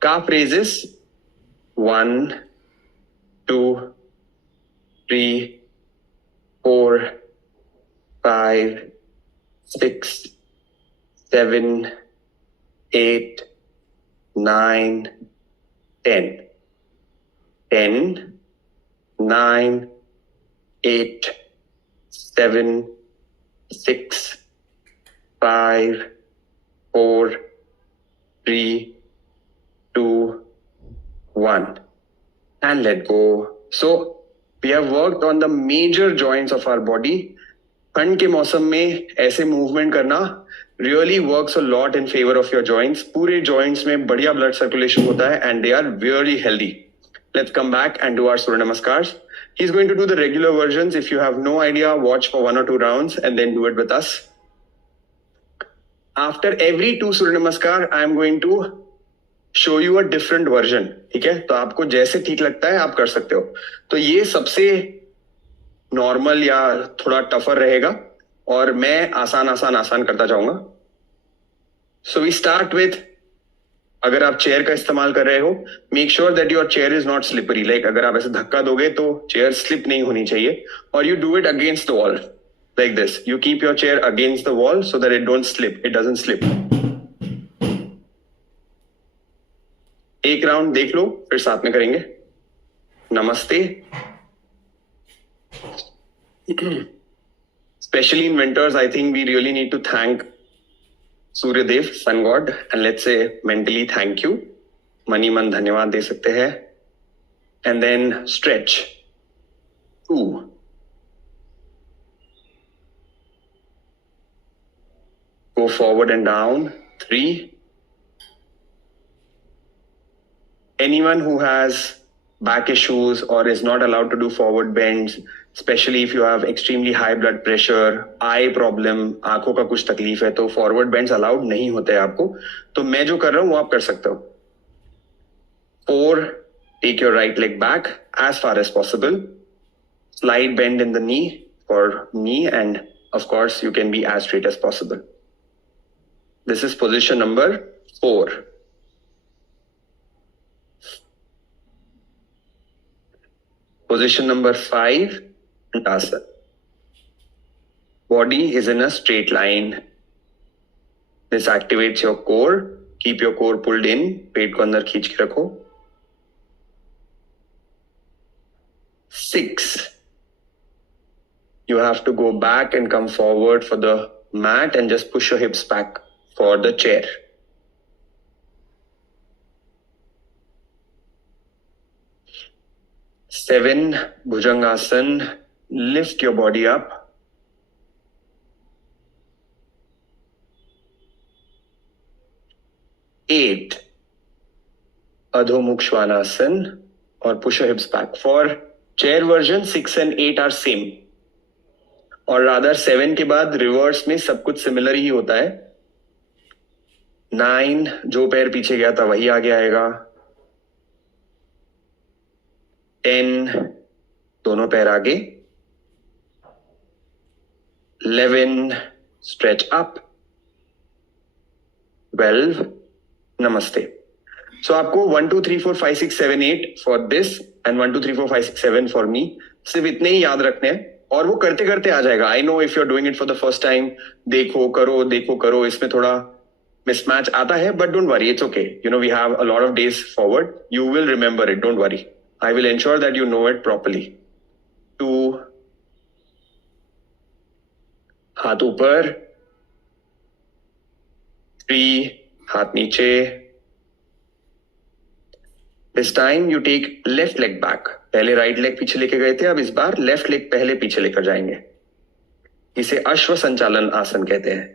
calf raises 1, 2, 3, 4, 5, 6, 7, 8, 9, 10. 10, 9, 8, 7, 6, 5, 4, 3, 2, 1. And let go. So we have worked on the major joints of our body. ठंड के मौसम में ऐसे movement करना really works a lot in favour of your joints. पूरे joints में बढ़िया ब्लड सर्कुलेशन होता है and they are very healthy. Let's come back and do our Surya namaskars. He is going to do the regular versions. If you have no idea, watch for 1 or 2 rounds and then do it with us. After every 2 सूर्य नमस्कार, I am going to show you a different version. ठीक है, तो आपको जैसे ठीक लगता है आप कर सकते हो. तो ये सबसे नॉर्मल या थोड़ा टफर रहेगा और मैं आसान करता जाऊंगा. सो वी स्टार्ट विथ, अगर आप चेयर का इस्तेमाल कर रहे हो, make sure that your chair is not slippery. Like अगर आप ऐसे धक्का दोगे तो चेयर स्लिप नहीं होनी चाहिए. और you do it against the wall like this. You keep your chair against the wall so that it don't slip, it doesn't slip. एक राउंड देख लो, फिर साथ में करेंगे. नमस्ते. Especially in winters, I think we really need to thank Surya Dev, sun god, and let's say mentally thank you. Money मन धन्यवाद दे सकते हैं. And then stretch. 2. Go forward and down. 3. Anyone who has back issues or is not allowed to do forward bends, especially if you have extremely high blood pressure, eye problem, आंखों का कुछ तकलीफ है, तो forward bends allowed नहीं होते हैं आपको. तो मैं जो कर रहा हूं वो आप कर सकते हो. 4, take your right leg back as far as possible. Slight bend in the knee for knee, and of course you can be as straight as possible. This is position number 4. Position number 5, Dandasana. Body is in a straight line. This activates your core. Keep your core pulled in. पेट को अंदर खींच के रखो. 6. You have to go back and come forward for the mat and just push your hips back for the chair. 7, Bhujangasana. Lift your body up. 8, Adho Mukh Svanasana, or push your hips back. For chair version 6 and 8 are same. और rather 7 के बाद रिवर्स में सब कुछ सिमिलर ही होता है. 9, जो पैर पीछे गया था वही आगे आएगा. 10, दोनों पैर आगे. 11, stretch up. 12, namaste. So आपको 1, 2, 3, 4, 5, 6, 7, 8 for this and 1, 2, 3, 4, 5, 6, 7 for me. सिर्फ इतने ही याद रखने हैं और वो करते करते आ जाएगा. I know if you are doing it for the first time, देखो करो इसमें थोड़ा मिसमैच आता है, but don't worry, it's okay. You know we have a lot of days forward. You will remember it, don't worry. I will ensure that you know it properly. 2, हाथ ऊपर. 3, हाथ नीचे. This time you take left leg back. पहले right leg पीछे लेके गए थे, अब इस बार लेफ्ट लेग पहले पीछे लेकर जाएंगे. इसे अश्व संचालन आसन कहते हैं.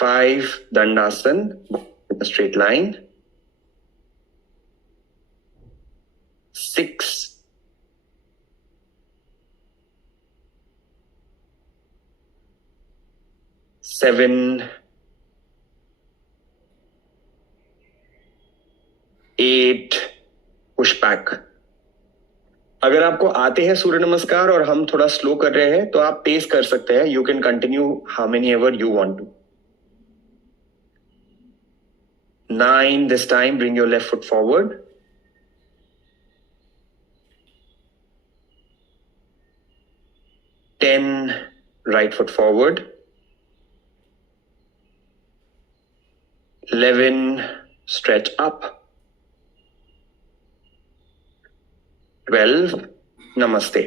5, दंडासन, straight line. 6, seven, 8, push back. अगर आपको आते हैं सूर्य नमस्कार और हम थोड़ा स्लो कर रहे हैं तो आप पेस कर सकते हैं. You can continue how many ever you want to. 9 this time, bring your left foot forward. 10, right foot forward. 11, stretch up. 12, नमस्ते.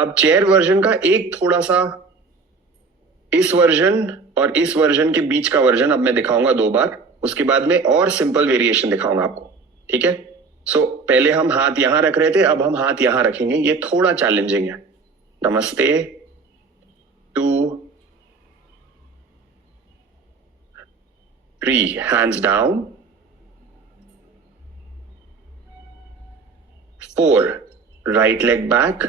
अब चेयर वर्जन का एक थोड़ा सा इस वर्जन और इस वर्जन के बीच का वर्जन अब मैं दिखाऊंगा 2 बार, उसके बाद में और सिंपल वेरिएशन दिखाऊंगा आपको. ठीक है. सो पहले हम हाथ यहां रख रहे थे, अब हम हाथ यहां रखेंगे. ये थोड़ा चैलेंजिंग है. नमस्ते. 2, 3, hands down. 4, right leg back.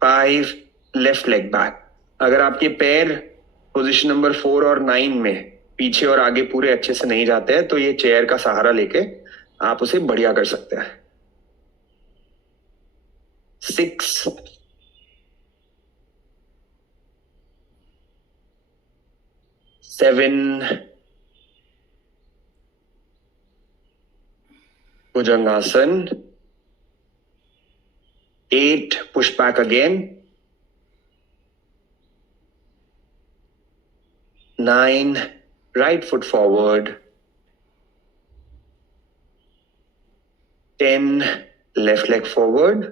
5, left leg back. अगर आपके पैर पोजीशन नंबर 4 और 9 में पीछे और आगे पूरे अच्छे से नहीं जाते हैं तो ये चेयर का सहारा लेके आप उसे बढ़िया कर सकते हैं. 6, 7, भुजंगासन. 8, push back again. 9, right foot forward. 10, left leg forward.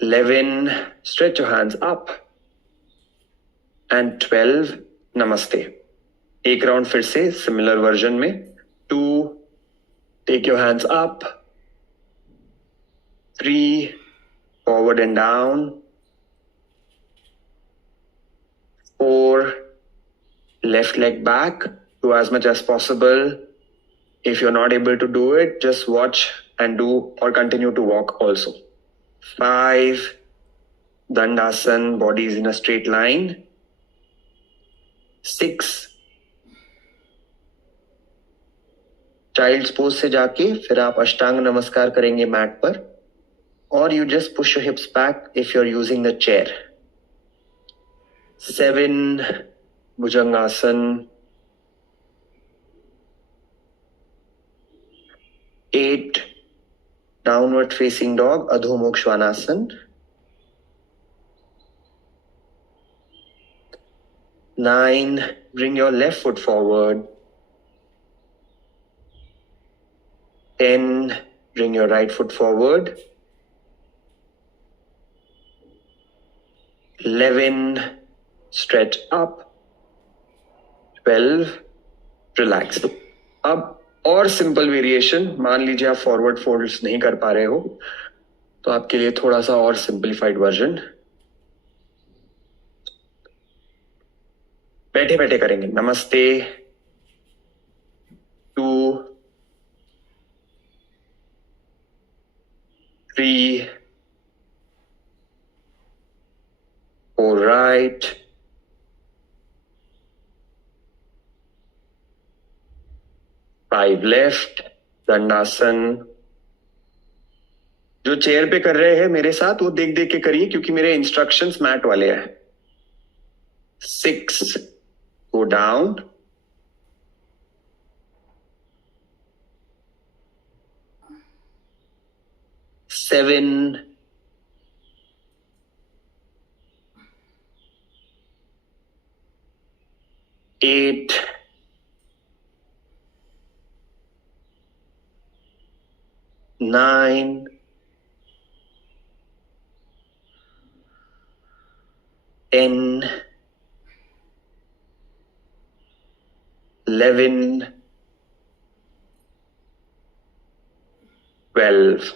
11, stretch your hands up. And 12, namaste. एक राउंड फिर से सिमिलर वर्जन में. 2, take your hands up. 3, forward and down. 4, left leg back. Do as much as possible. If you're not able to do it, just watch and do or continue to walk also. 5, Dandasan, body is in a straight line. 6, child's pose से जाके फिर आप अष्टांग नमस्कार करेंगे मैट पर, or you just push your hips back if you're using the chair. 7, Bhujangasan. 8, downward facing dog, Adho Moksha Svanasana. 9, bring your left foot forward. 10, bring your right foot forward. 11, stretch up. 12, रिलैक्स. अब और simple variation, मान लीजिए आप forward folds नहीं कर पा रहे हो तो आपके लिए थोड़ा सा और सिंपलीफाइड वर्जन बैठे बैठे करेंगे. नमस्ते. 2, 3, 4 right. 5 लेफ्ट. दंडासन. जो चेयर पे कर रहे हैं मेरे साथ वो देख देख के करिए क्योंकि मेरे इंस्ट्रक्शंस मैट वाले हैं. 6, go down. 7, 8, 9, 10, 11, 12.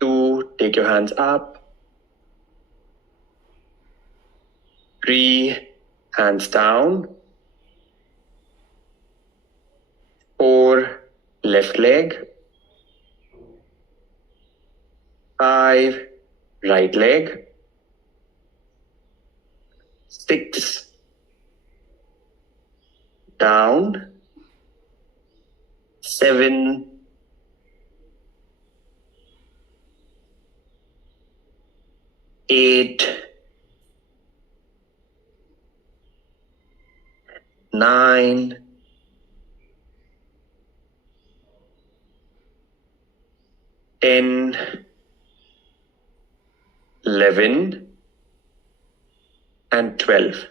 2, take your hands up. 3, hands down. 4, left leg. 5, right leg. 6, down. 7, 8, 9, 10, 11 एंड 12।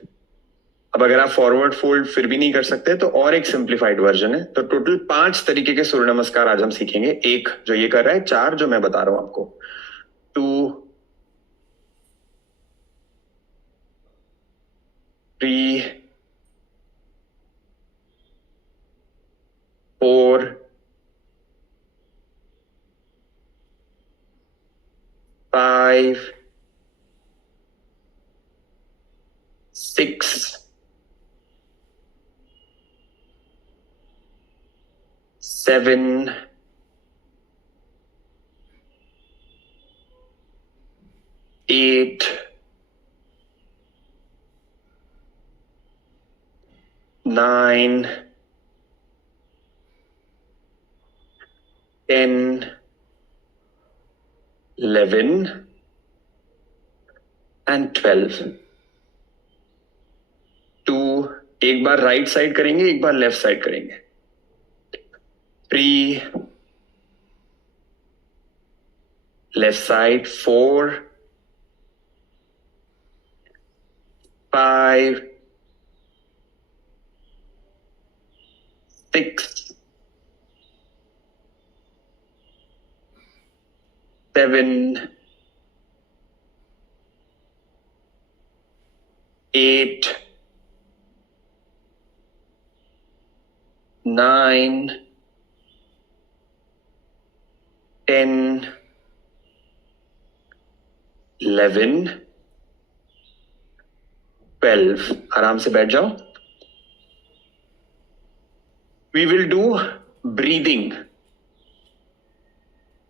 अब अगर आप फॉरवर्ड फोल्ड फिर भी नहीं कर सकते तो और एक सिंप्लीफाइड वर्जन है। तो टोटल 5 तरीके के सूर्य नमस्कार आज हम सीखेंगे। एक जो ये कर रहा है, 4 जो मैं बता रहा हूं आपको। 2, 3, 4, 5, 6, 7, 8, 9, 10, 11 एंड 12। 2, एक बार राइट साइड करेंगे, एक बार लेफ्ट साइड करेंगे। 3, लेफ्ट साइड। 4, 5, 6, 7, 8, 9, 10, 11, 12। आराम से बैठ जाओ। We will do breathing.